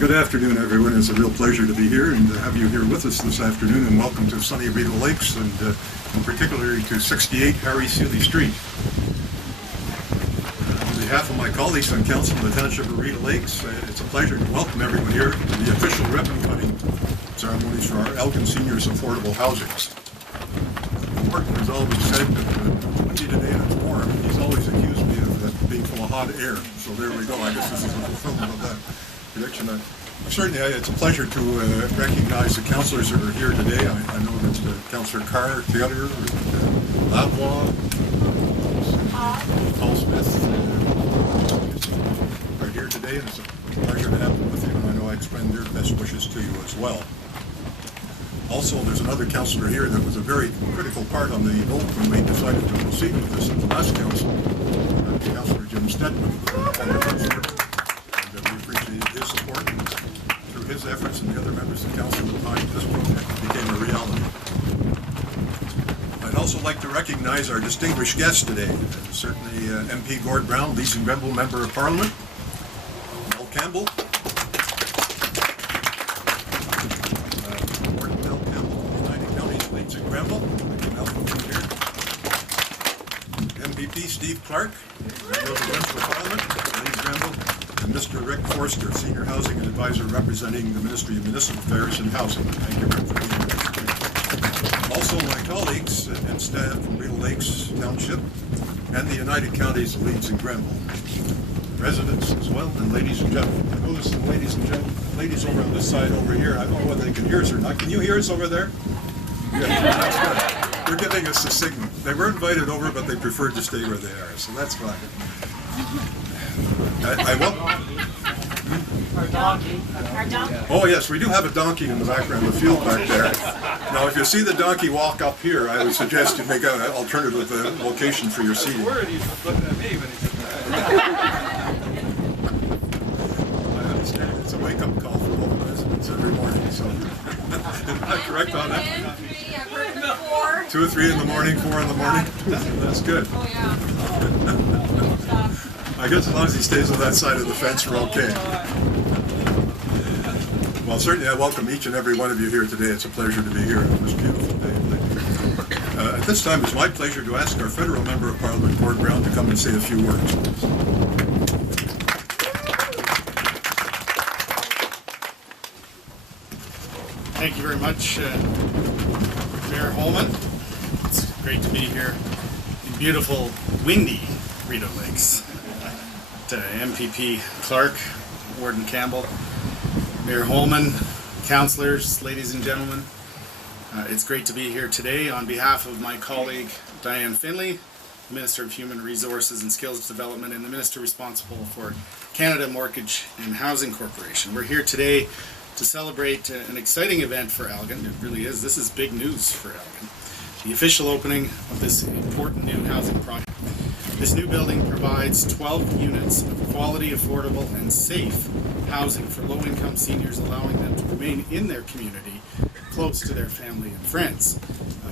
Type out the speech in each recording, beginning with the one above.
Good afternoon, everyone. It's a real pleasure to be here and to have you here with us this afternoon, and welcome to sunny Rideau Lakes, and in particular to 68 Harry Seeley Street. On behalf of my colleagues on council in the Township of Rideau Lakes, it's a pleasure to welcome everyone here to the official ribbon cutting ceremonies for our Elgin Seniors Affordable Housings. Martin has always said that windy today and it's warm. He's always accused me of being full of hot air, so there we go. I guess this is a fulfillment of that prediction. Certainly, it's a pleasure to recognize the councillors that are here today. I know that Councillor Carr, Theodore, Lavoie, Paul Smith are here today, and it's a pleasure to have them with you, and I know I extend their best wishes to you as well. Also, there's another councillor here that was a very critical part on the vote when we decided to proceed with this at the last council, Councillor Jim Stedman, former councillor. We appreciate his support, and through his efforts and the other members of council at the time, this project became a reality. I'd also like to recognize our distinguished guests today. Certainly MP Gord Brown, Leeds and Grenville Member of Parliament, Mel Campbell, Mel Campbell from United Counties, Leeds and Grenville. Thank you, Mel, for being here. MVP Steve Clark, Member of the Grenville Parliament, Leeds Grenville. And Mr. Rick Forster, Senior Housing Advisor representing the Ministry of Municipal Affairs and Housing. Thank you, Rick, for being here. Also, my colleagues and staff from Rideau Lakes Township and the United Counties of Leeds and Grenville. Residents as well, and ladies and gentlemen. I know there's some ladies and gentlemen, ladies over on this side over here. I don't know whether they can hear us or not. Can you hear us over there? Yeah, that's good. They're giving us a signal. They were invited over, but they preferred to stay where they are, so that's fine. I will. Our donkey. Oh yes, we do have a donkey in the background of the field back there. Now, if you see the donkey walk up here, I would suggest you make an alternative location for your seating. I was looking at me when he said that. I understand. It's a wake-up call for all the residents every morning. So, am I correct on that? 2 or 3 in the morning, 4 in the morning. That's good. Oh yeah. I guess as long as he stays on that side of the fence, we're okay. Well, certainly I welcome each and every one of you here today. It's a pleasure to be here on this beautiful day. At this time, it's my pleasure to ask our Federal Member of Parliament, Gord Brown, to come and say a few words. Thank you very much, Mayor Holman. It's great to be here in beautiful, windy Rideau Lakes. MPP Clark, Warden Campbell, Mayor Holman, councillors, ladies and gentlemen. It's great to be here today on behalf of my colleague Diane Finley, Minister of Human Resources and Skills Development and the Minister responsible for Canada Mortgage and Housing Corporation. We're here today to celebrate an exciting event for Elgin. It really is. This is big news for Elgin. The official opening of this important new housing project. This new building provides 12 units of quality, affordable, and safe housing for low-income seniors, allowing them to remain in their community, close to their family and friends.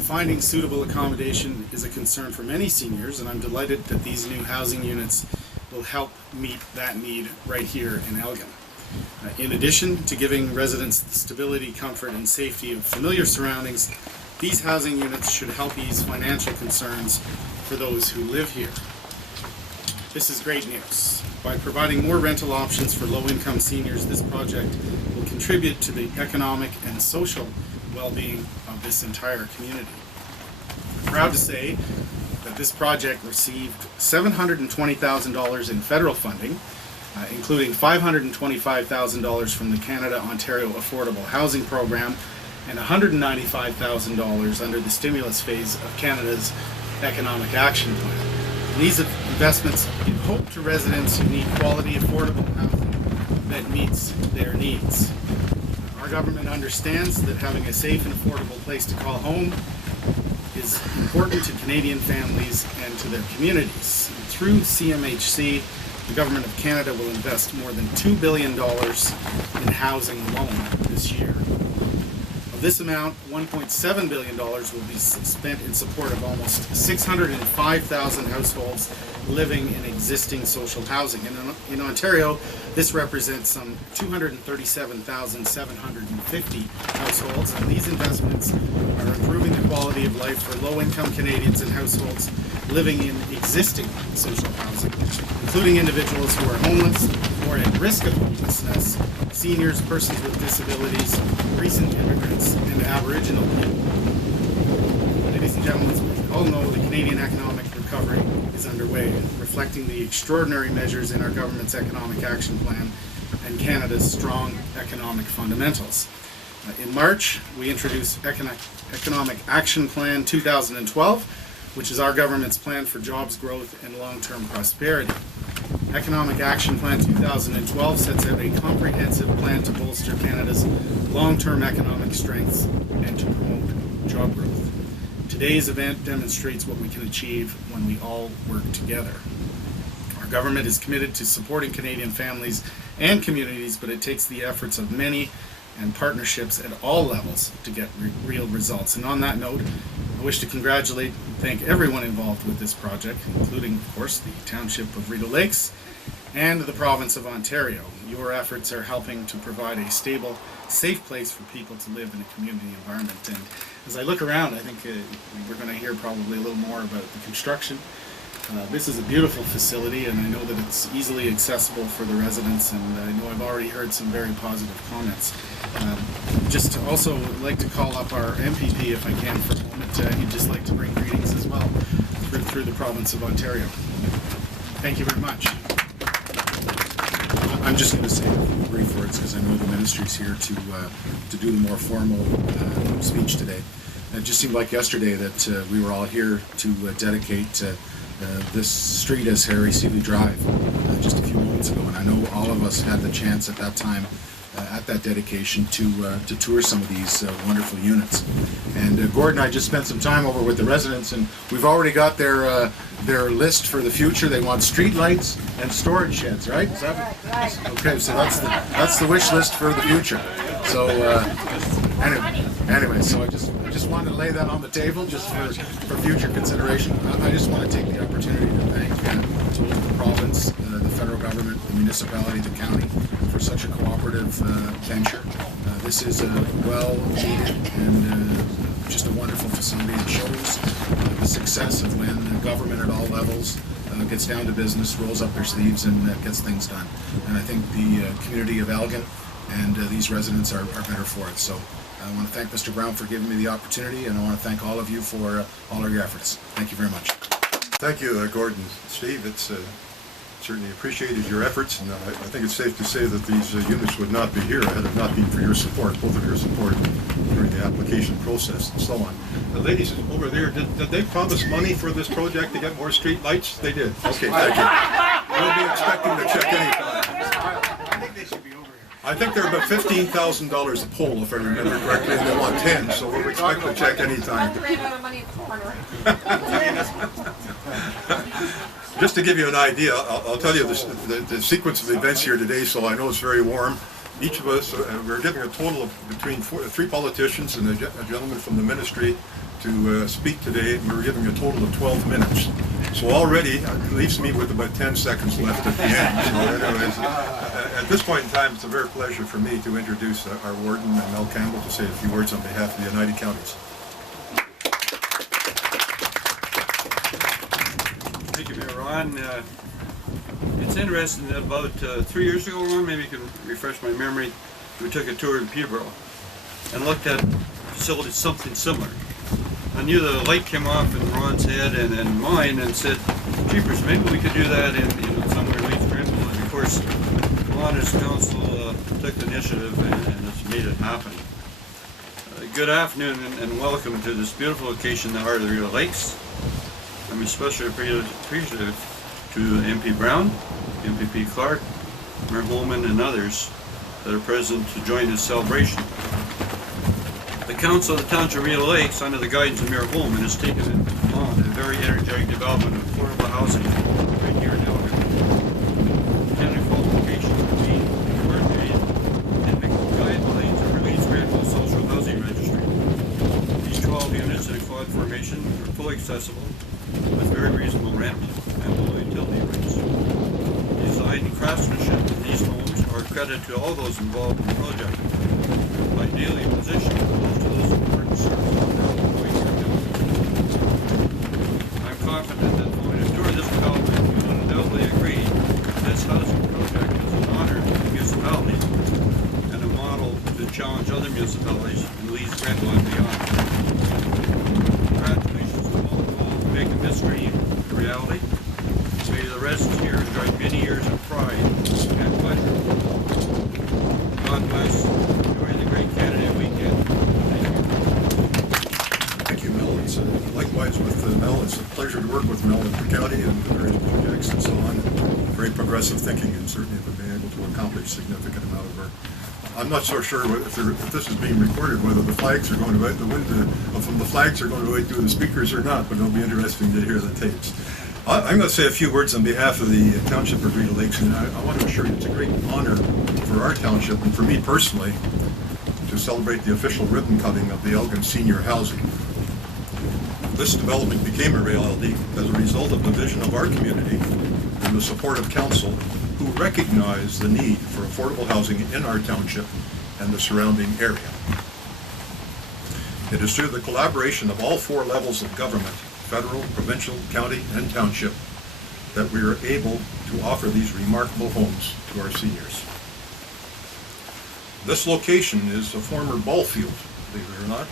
Finding suitable accommodation is a concern for many seniors, and I'm delighted that these new housing units will help meet that need right here in Elgin. In addition to giving residents the stability, comfort, and safety of familiar surroundings, these housing units should help ease financial concerns for those who live here. This is great news. By providing more rental options for low-income seniors, this project will contribute to the economic and social well-being of this entire community. I'm proud to say that this project received $720,000 in federal funding, including $525,000 from the Canada-Ontario Affordable Housing Program and $195,000 under the stimulus phase of Canada's Economic Action Plan. And these investments give hope to residents who need quality, affordable housing that meets their needs. Our government understands that having a safe and affordable place to call home is important to Canadian families and to their communities. And through CMHC, the Government of Canada will invest more than $2 billion in housing alone this year. Of this amount, $1.7 billion will be spent in support of almost 605,000 households living in existing social housing. And in Ontario, this represents some 237,750 households, and these investments are improving the quality of life for low-income Canadians and households living in existing social housing, including individuals who are homeless or at risk of homelessness, seniors, persons with disabilities, recent immigrants, and Aboriginal people. Ladies and gentlemen, as we all know, the Canadian economic recovery is underway, reflecting the extraordinary measures in our government's Economic Action Plan and Canada's strong economic fundamentals. In March, we introduced Economic Action Plan 2012, which is our government's plan for jobs growth and long-term prosperity. Economic Action Plan 2012 sets out a comprehensive plan to bolster Canada's long-term economic strengths and to promote job growth. Today's event demonstrates what we can achieve when we all work together. Our government is committed to supporting Canadian families and communities, but it takes the efforts of many and partnerships at all levels to get real results. And on that note, I wish to congratulate and thank everyone involved with this project, including, of course, the Township of Rideau Lakes and the Province of Ontario. Your efforts are helping to provide a stable, safe place for people to live in a community environment. And as I look around, I think we're going to hear probably a little more about the construction. This is a beautiful facility, and I know that it's easily accessible for the residents, and I know I've already heard some very positive comments. Just to also like to call up our MPP, if I can, for a moment. He'd just like to bring greetings as well through the province of Ontario. Thank you very much. I'm just going to say a few brief words because I know the ministry's here to do the more formal speech today. It just seemed like yesterday that we were all here to dedicate this street as Harry Seeley Drive just a few moments ago, and I know all of us had the chance at that time, at that dedication, to tour some of these wonderful units. And Gordon and I just spent some time over with the residents, and we've already got their list for the future. They want street lights and storage sheds, right? Is that right? Okay, so that's the wish list for the future. So anyway, so I just wanted to lay that on the table just for future consideration. I just want to take the opportunity to thank the province, the federal government, the municipality, the county for such a cooperative venture. This is a well-needed and just a wonderful facility. It shows the success of when government at all levels gets down to business, rolls up their sleeves, and gets things done. And I think the community of Elgin and these residents are better for it. So I want to thank Mr. Brown for giving me the opportunity, and I want to thank all of you for all of your efforts. Thank you very much. Thank you, Gordon. Steve, it's certainly appreciated your efforts, and I think it's safe to say that these units would not be here had it not been for your support, both of your support during the application process and so on. The ladies over there, did they promise money for this project to get more street lights? They did. Okay, thank you. We'll be expecting the check anytime. I think they should be over here. I think they're about $15,000 a pole, if I remember correctly, and they want 10, so we'll expect the check anytime. Ran out of money at the corner. Just to give you an idea, I'll tell you the sequence of events here today, so I know it's very warm. Each of us, we're giving a total of between three politicians and a gentleman from the ministry to speak today, and we're giving a total of 12 minutes. So already, it leaves me with about 10 seconds left at the end. So anyways, at this point in time, it's a very pleasure for me to introduce our warden, Mel Campbell, to say a few words on behalf of the United Counties. Thank you, Mayor Ron. It's interesting, about 3 years ago, Ron, maybe you can refresh my memory, we took a tour in Peterborough and looked at facilities something similar. I knew the light came off in Ron's head and mine and said, jeepers, maybe we could do that in somewhere in Leeds Grenville. And of course, Ron and his council took the initiative and it's made it happen. Good afternoon and welcome to this beautiful location in the heart of the Rideau Lakes. I'm especially appreciative to MP Brown, MPP Clark, Mayor Holman, and others that are present to join this celebration. The Council of the Township of Rideau Lakes, under the guidance of Mayor Holman, has taken on a very energetic development of affordable housing right here in Elgin. County qualification to be coordinated and make guidelines of Leeds Grenville Social Housing Registry. These 12 units in a quad formation are fully accessible with very reasonable rent and low utilities. credit to all those involved in the project. Ideally positioned most of those important services that are going to do. I'm confident that following a tour of this development, you will undoubtedly agree that this housing project is an honor to the municipality and a model to challenge other municipalities in Leeds, Grenville, and beyond. Congratulations to all involved in making this dream a reality. May the residents here enjoy many years of pride and pleasure. God bless. Enjoy the great Canada weekend. Thank you, Mel. It's likewise with Mel. It's a pleasure to work with Mel in the county and the various projects and so on. Very progressive thinking, and certainly have been able to accomplish a significant amount of work. I'm not so sure if this is being recorded, whether the flags are going to out the window, from the flags are going to out through the speakers or not, but it'll be interesting to hear the tapes. I'm going to say a few words on behalf of the Township of Rideau Lakes, and I want to assure you it's a great honor for our township and for me personally to celebrate the official ribbon cutting of the Elgin senior housing. This development became a reality as a result of the vision of our community and the support of council, who recognize the need for affordable housing in our township and the surrounding area. It is through the collaboration of all four levels of government, federal, provincial, county, and township, that we are able to offer these remarkable homes to our seniors. This location is a former ball field, believe it or not,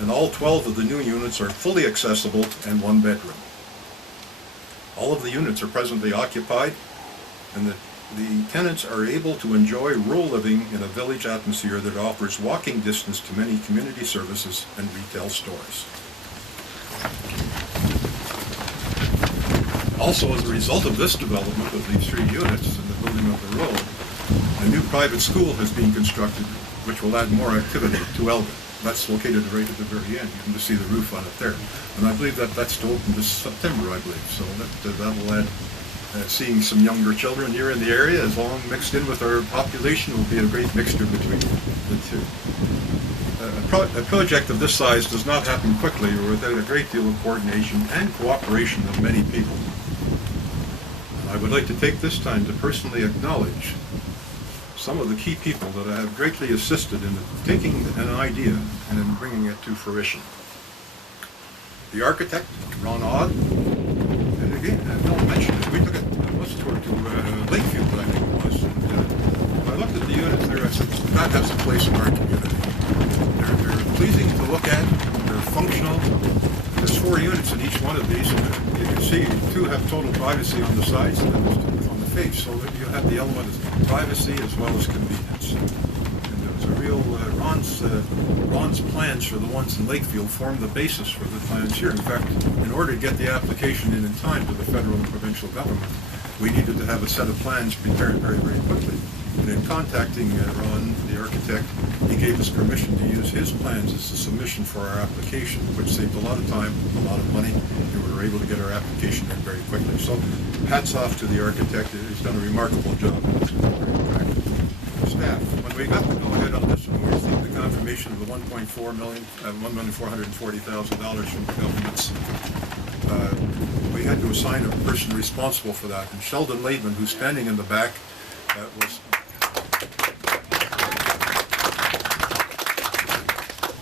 and all 12 of the new units are fully accessible and one bedroom. All of the units are presently occupied, and the tenants are able to enjoy rural living in a village atmosphere that offers walking distance to many community services and retail stores. Also, as a result of this development of these 3 units and the building of the road, a new private school has been constructed, which will add more activity to Elgin. That's located right at the very end. You can just see the roof on it there. And I believe that that's to open this September, I believe. So that'll add, seeing some younger children here in the area, as long mixed in with our population, will be a great mixture between the two. A project of this size does not happen quickly or without a great deal of coordination and cooperation of many people. I would like to take this time to personally acknowledge some of the key people that have greatly assisted in taking an idea and in bringing it to fruition. The architect, Ron Odd, and again, Bill mentioned it, we took a bus tour to Lakefield, I think it was, and when I looked at the units there, I said, that has a place in our community. They're pleasing to look at, they're functional. There's 4 units in each one of these, and you can see 2 have total privacy on the sides and then there's 2 on the face, so that you have the element of privacy as well as convenience. And it was a real, Ron's plans for the ones in Lakefield formed the basis for the plans here. In fact, in order to get the application in time to the federal and provincial government, we needed to have a set of plans prepared very, very quickly. And in contacting Ron, the architect, he gave us permission to use his plans as a submission for our application, which saved a lot of time, a lot of money, and we were able to get our application in very quickly. So hats off to the architect. He's done a remarkable job. It's very attractive. Staff, when we got the go-ahead on this one, we received the confirmation of the $1,440,000 from the governments. We had to assign a person responsible for that, and Sheldon Laidman, who's standing in the back, was...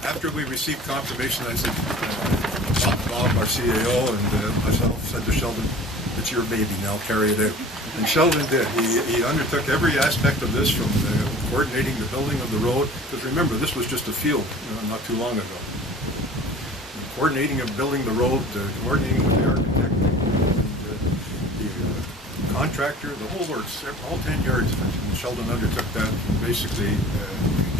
After we received confirmation, I said, Bob, our CAO, and myself said to Sheldon, it's your baby now, carry it out. And Sheldon did. He undertook every aspect of this, from coordinating the building of the road, because remember, this was just a field not too long ago. And coordinating of building the road, coordinating with the architect, the contractor, the whole works, all 10 yards of it. And Sheldon undertook that and basically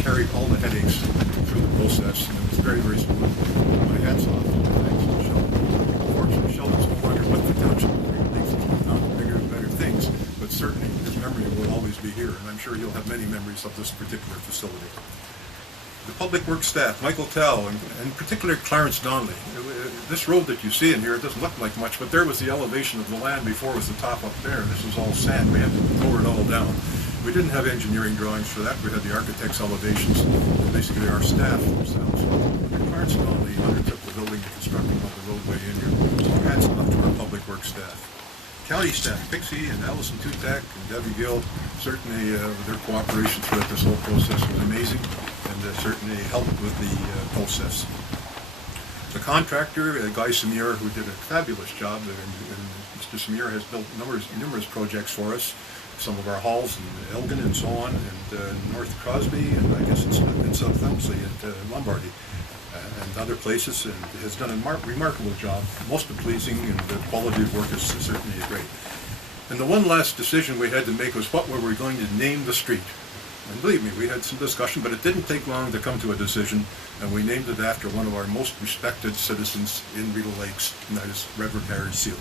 carried all the headaches through the process, and it was very, very smooth. My hats off. Thanks to Sheldon. Unfortunately, Sheldon's no longer with the township. He's found bigger and better things, but certainly his memory will always be here, and I'm sure you'll have many memories of this particular facility. The public works staff, Michael Tao, and in particular Clarence Donnelly. This road that you see in here, it doesn't look like much, but there was the elevation of the land before. Was the top up there. This was all sand. We had to lower it all down. We didn't have engineering drawings for that. We had the architect's elevations, and basically our staff themselves. Clarence Donnelly undertook the building and constructing of the roadway in here. So hats off to our public works staff. county staff, Pixie and Allison Tutak and Debbie Gill, certainly their cooperation throughout this whole process was amazing, and certainly helped with the process. The contractor, Guy Samir, who did a fabulous job, and Mr. Samir has built numerous projects for us, some of our halls in Elgin and so on, and North Crosby, and I guess in South Elmsley at Lombardy, and other places, and has done a remarkable job, most pleasing, and the quality of work is certainly great. And the one last decision we had to make was what were we going to name the street. And believe me, we had some discussion, but it didn't take long to come to a decision, and we named it after one of our most respected citizens in Rideau Lakes, and that is Reverend Harry Seeley.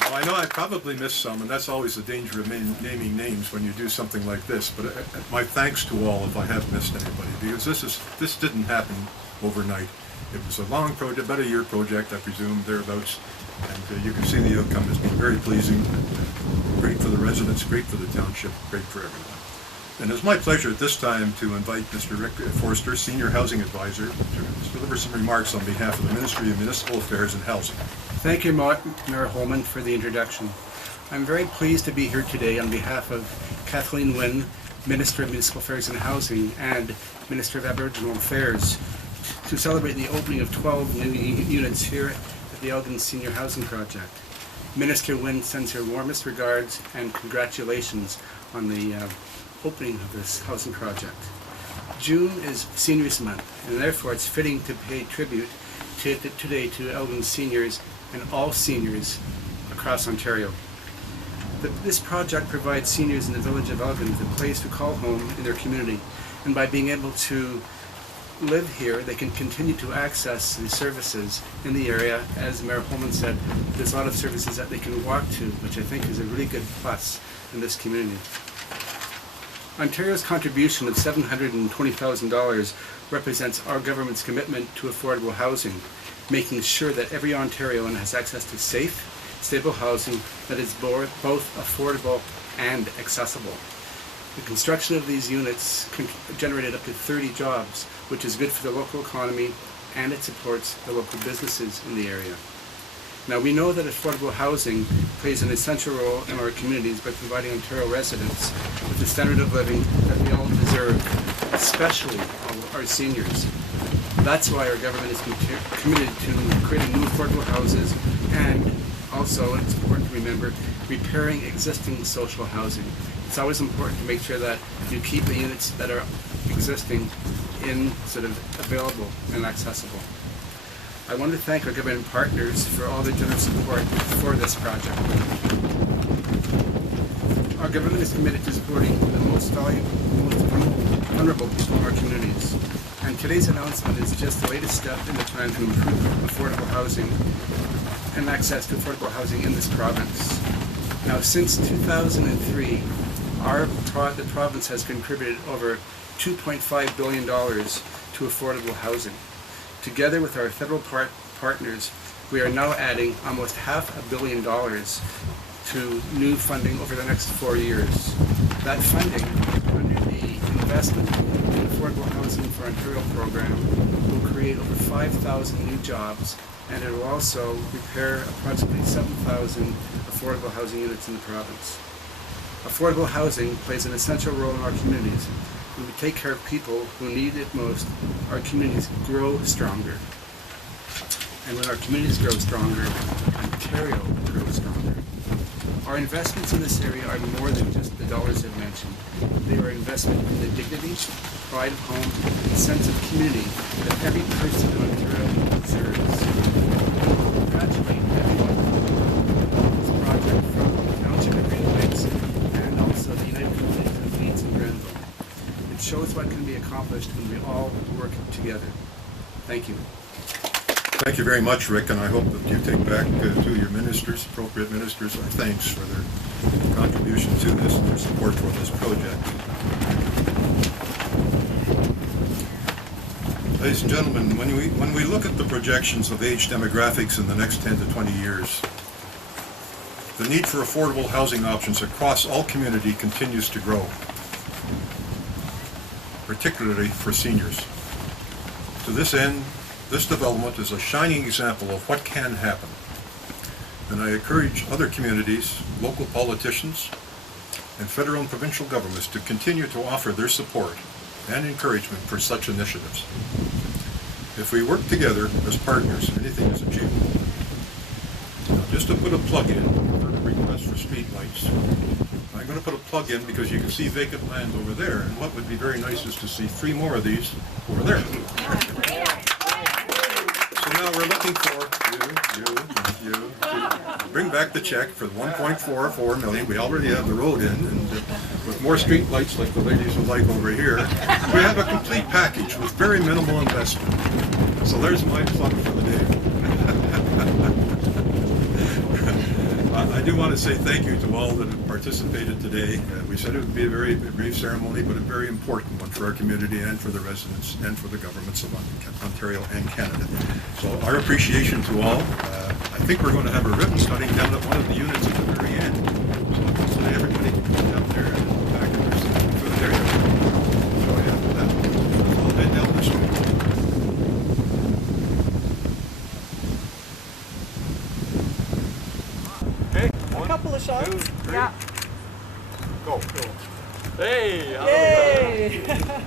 Now, I know I probably missed some, and that's always the danger of naming names when you do something like this, but my thanks to all if I have missed anybody, because this didn't happen overnight. It was a long project, about a year project, I presume, thereabouts. And you can see the outcome has been very pleasing, great for the residents, great for the township, great for everyone. And it's my pleasure at this time to invite Mr. Rick Forster, Senior Housing Advisor, to deliver some remarks on behalf of the Ministry of Municipal Affairs and Housing. Thank you, Mayor Holman, for the introduction. I'm very pleased to be here today on behalf of Kathleen Wynne, Minister of Municipal Affairs and Housing, and Minister of Aboriginal Affairs, to celebrate the opening of 12 new units here at the Elgin Senior Housing Project. Minister Wynne sends her warmest regards and congratulations on the opening of this housing project. June is Seniors Month, and therefore it's fitting to pay tribute today to Elgin seniors and all seniors across Ontario. This project provides seniors in the village of Elgin with a place to call home in their community, and by being able to live here, they can continue to access the services in the area. As Mayor Holman said, there's a lot of services that they can walk to, which I think is a really good plus in this community. Ontario's contribution of $720,000 represents our government's commitment to affordable housing, making sure that every Ontarian has access to safe, stable housing that is both affordable and accessible. The construction of these units generated up to 30 jobs, which is good for the local economy, and it supports the local businesses in the area. Now, we know that affordable housing plays an essential role in our communities by providing Ontario residents with the standard of living that we all deserve, especially our seniors. That's why our government is committed to creating new affordable houses, and also, it's important to remember, repairing existing social housing. It's always important to make sure that you keep the units that are existing in sort of available and accessible. I want to thank our government partners for all their generous support for this project. Our government is committed to supporting the most valuable, most vulnerable people in our communities. And today's announcement is just the latest step in the plan to improve affordable housing and access to affordable housing in this province. Now, since 2003, the province has contributed over $2.5 billion to affordable housing. Together with our federal partners, we are now adding almost $500 million to new funding over the next 4 years. That funding, under the Investment in Affordable Housing for Ontario program, will create over 5,000 new jobs, and it will also repair approximately 7,000 affordable housing units in the province. Affordable housing plays an essential role in our communities. When we take care of people who need it most, our communities grow stronger. And when our communities grow stronger, Ontario grows stronger. Our investments in this area are more than just the dollars I've mentioned. They are investment in the dignity, pride of home, and sense of community that every person in Ontario deserves. I congratulate everyone on this project from the Township of Rideau Lakes and also the United Communities of Leeds and Grenville. It shows what can be accomplished when we all work together. Thank you. Thank you very much, Rick, and I hope that you take back to your ministers, appropriate ministers, our thanks for their contribution to this and their support for this project. Ladies and gentlemen, when we look at the projections of age demographics in the next 10 to 20 years, the need for affordable housing options across all community continues to grow, particularly for seniors. To this end, This development is a shining example of what can happen. And I encourage other communities, local politicians, and federal and provincial governments to continue to offer their support and encouragement for such initiatives. If we work together as partners, anything is achievable. Now, just to put a plug in for the request for street lights, I'm going to put a plug in because you can see vacant land over there, and what would be very nice is to see 3 more of these over there. So now we're looking for you to bring back the check for the 1.44 million. We already have the road in, and with more street lights like the ladies would like over here, we have a complete package with very minimal investment. So there's my plug for the day. I do want to say thank you to all that have participated today. We said it would be a very brief ceremony, but a very important one for our community and for the residents and for the governments of Ontario and Canada. So our appreciation to all. I think we're going to have a ribbon cutting down at one of the units at the very end. So hopefully everybody can come down there and back and there's some food there. Enjoy after that. I'll head down this way. Okay, A couple of shots. 2, 3, Yeah. go. Hey! Yay!